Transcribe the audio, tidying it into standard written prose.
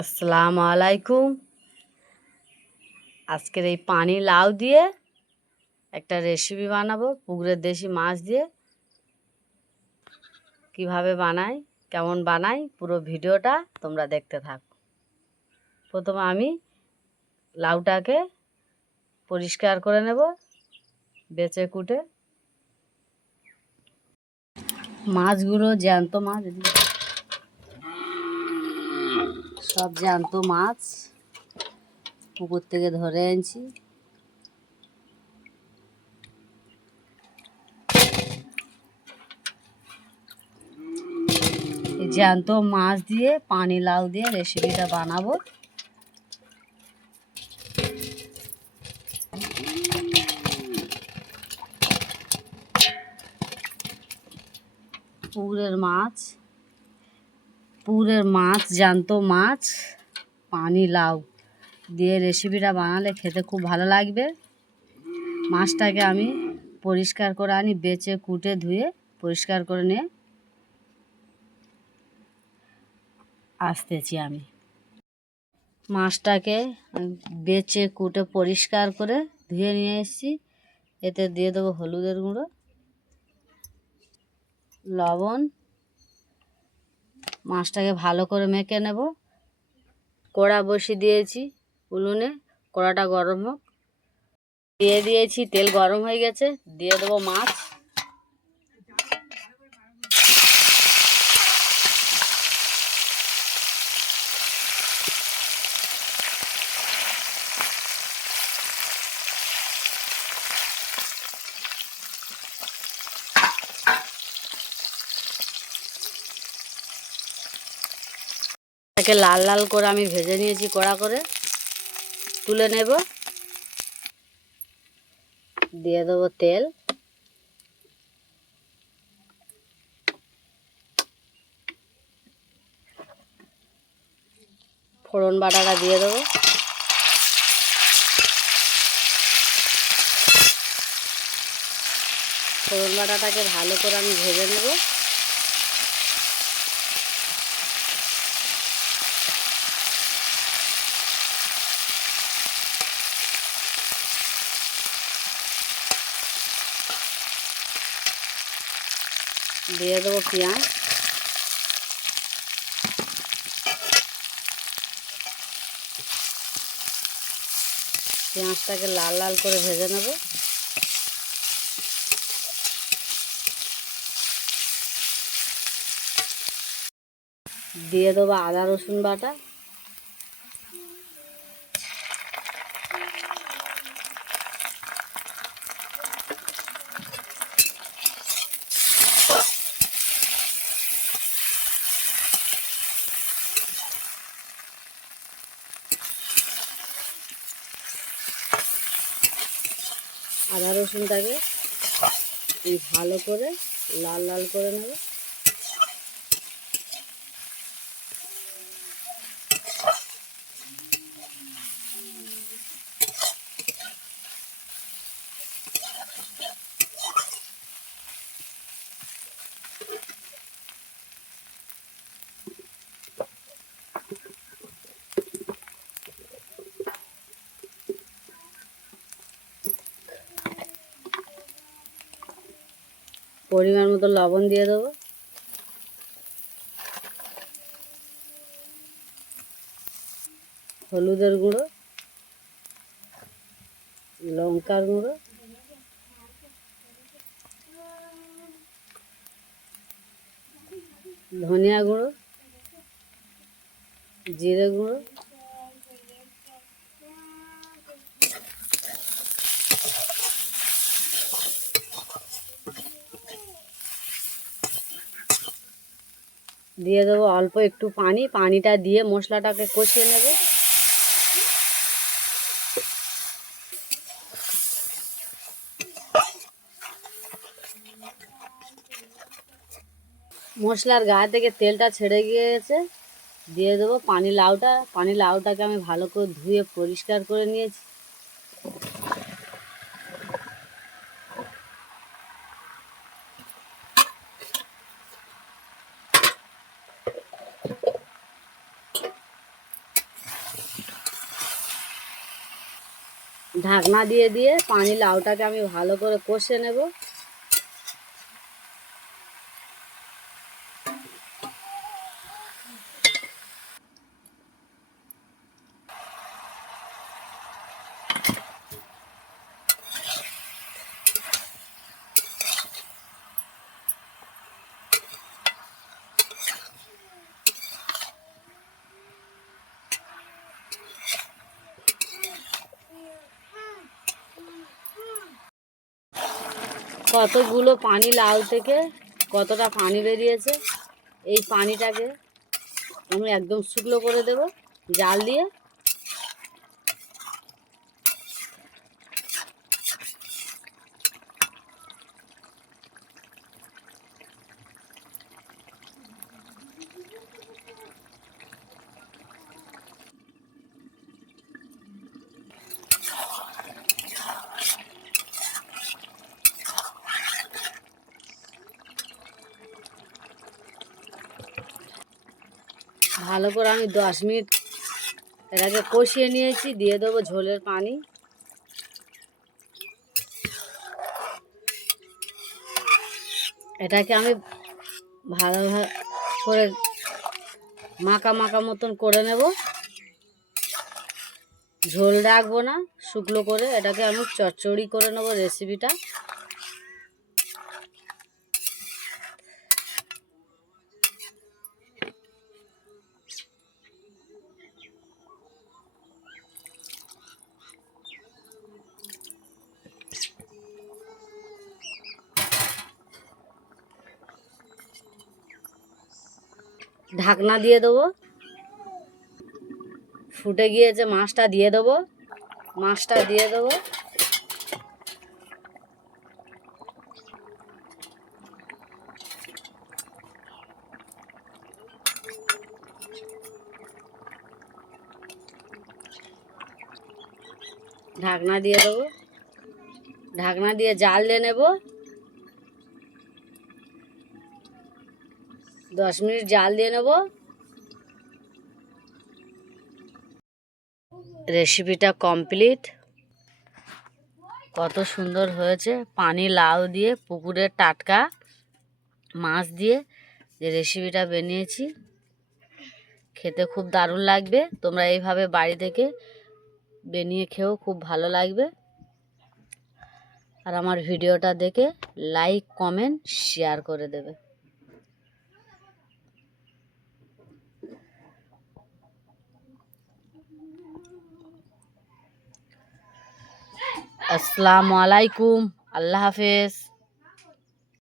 আসসালামু আলাইকুম। আজকের এই পানি লাউ দিয়ে একটা রেসিপি বানাবো পুকুরের দেশি মাছ দিয়ে। কিভাবে বানাই, কেমন বানাই, পুরো ভিডিওটা তোমরা দেখতে থাকো। প্রথমে আমি লাউটাকে পরিষ্কার করে নেব বেছে কুটে। মাছগুলো জ্যান্ত মাছ, সব জ্যান্ত মাছ পুকুর থেকে ধরে আনছি। জ্যান্ত মাছ দিয়ে পানি লাউ দিয়ে রেসিপিটা বানাবো। পুকুরের মাছ জ্যান্ত মাছ পানি লাউ দিয়ে রেসিপিটা বানালে খেতে খুব ভালো লাগবে। মাছটাকে আমি পরিষ্কার করে আনি, বেছে কুটে ধুয়ে পরিষ্কার করে নিয়ে আসতেছি। আমি মাছটাকে বেছে কুটে পরিষ্কার করে ধুয়ে নিয়ে এসেছি। এতে দিয়ে দেবো হলুদের গুঁড়ো, লবণ। মাছটাকে ভালো করে মেখে নেব। কড়া বসিয়ে দিয়েছি উনুনে, কড়াটা গরম হোক। দিয়ে দিয়েছি, তেল গরম হয়ে গেছে, দিয়ে দেবো মাছ। এটাকে লাল লাল করে আমি ভেজে নিয়েছি, কড়া করে তুলে নেব। দিয়ে দেবো তেল, ফোড়ন বাটাটা দিয়ে দেবো। ফোড়ন বাটাটাকে ভালো করে আমি ভেজে নেব। দিয়ে দেবো পেঁয়াজ। পেঁয়াজটাকে লাল লাল করে ভেজে নেব। দিয়ে দেবো আদা রসুন বাটা। আদা রসুনটাকে ভালো করে লাল লাল করে নেব। পরিমাণ মতো লবণ দিয়ে দেবো। হলুদের গুঁড়ো, লঙ্কার গুঁড়ো, ধনিয়া গুঁড়ো, জিরে গুঁড়ো, দিয়ে দেবো অল্প একটু পানি। পানিটা দিয়ে মশলাটাকে কষিয়ে নেব। মশলার গা থেকে তেলটা ছেড়ে গিয়েছে, দিয়ে দেবো পানি লাউটা। পানি লাউটাকে আমি ভালো করে ধুয়ে পরিষ্কার করে নিয়েছি। ঢাকনা দিয়ে দিয়ে পানি লাউটাকে আমি ভালো করে কষে নেব। কতগুলো পানি লাউ থেকে কতটা পানি বেরিয়েছে, এই পানিটাকে আমি একদম শুকনো করে দেব জাল দিয়ে। ভালো করে আমি 10 মিনিট এটাকে কষিয়ে নিয়েছি। দিয়ে দেবো ঝোলের পানি। এটাকে আমি ভালো করে মাখা মাখা মতন করে নেব। ঝোল রাখবো না, শুকনো করে এটাকে আমি চচ্চড়ি করে নেব রেসিপিটা। ঢাকনা দিয়ে দেবো। ফুটে গিয়েছে, মাছটা দিয়ে দেবো। মাছটা দিয়ে দেবো। ঢাকনা দিয়ে দেবো। ঢাকনা দিয়ে জাল দিয়ে নেব। 10 মিনিট জাল দিয়ে নেব। রেসিপিটা কমপ্লিট। কত সুন্দর হয়েছে, পানি লাউ দিয়ে পুকুরের টাটকা মাছ দিয়ে যে রেসিপিটা বানিয়েছি, খেতে খুব দারুণ লাগবে। তোমরা এইভাবে বাড়ি থেকে বানিয়ে খেয়েও খুব ভালো লাগবে। আর আমার ভিডিওটা দেখে লাইক কমেন্ট শেয়ার করে দেবে। আসসালামু আলাইকুম, আল্লাহ হাফেজ।